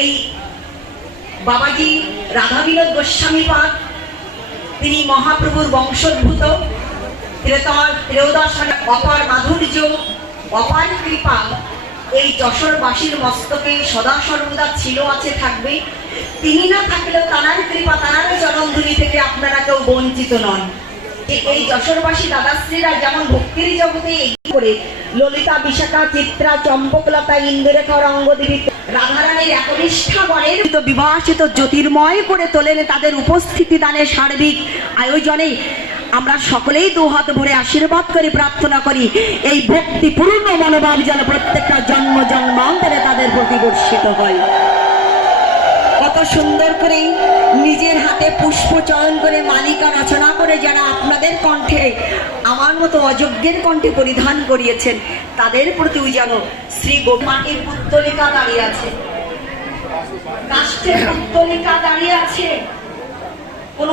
এই বাবাজি রাধাবিনোদ গোস্বামী পাদ, তিনি মহাপ্রভুর বংশোদ্ভূত, ত্রয়োদশ অপার মাধুর্য, অপার কৃপা এই যশোরবাসীর মস্তকে সদা সর্বদা ছিল, আছে, থাকবে। তিনি না থাকলেও তাঁর কৃপা, তাঁর জনমধুরি থেকে আপনারা কেউ বঞ্চিত নন। এই যশোরবাসী দাদাশ্রীরা যেমন ভক্তির জগতে এগিয়ে করে ললিতা, বিশাখা, চিত্রা, চম্পকলতা, ইন্দ্ররেখা, রঙ্গদেবী, রাধারানীর একনিষ্ঠা গণের বিভাসিত জ্যোতির্ময় করে তোলেন তাদের উপস্থিতি দানের সার্বিক আয়োজনে। আমরা সকলেই দুহাত ভরে আশীর্বাদ করি, প্রার্থনা করি এই ভক্তিপূর্ণ মনোভাব যেন প্রত্যেকটা জন্ম জন্মান্তরে তাদের প্রতি বর্ষিত হয়। কত সুন্দর করে নিজের হাতে পুষ্প চয়ন করে মালিকা রচনা করে যারা আপনাদের কণ্ঠে, আমার মতো অযোগ্যের কণ্ঠে পরিধান করিয়েছেন, তাদের প্রতিও যেন শ্রী গোমাটির পুত্তলিকা দাঁড়িয়ে আছে, কাষ্ঠের পুত্তলিকা দাঁড়িয়ে আছে, কোন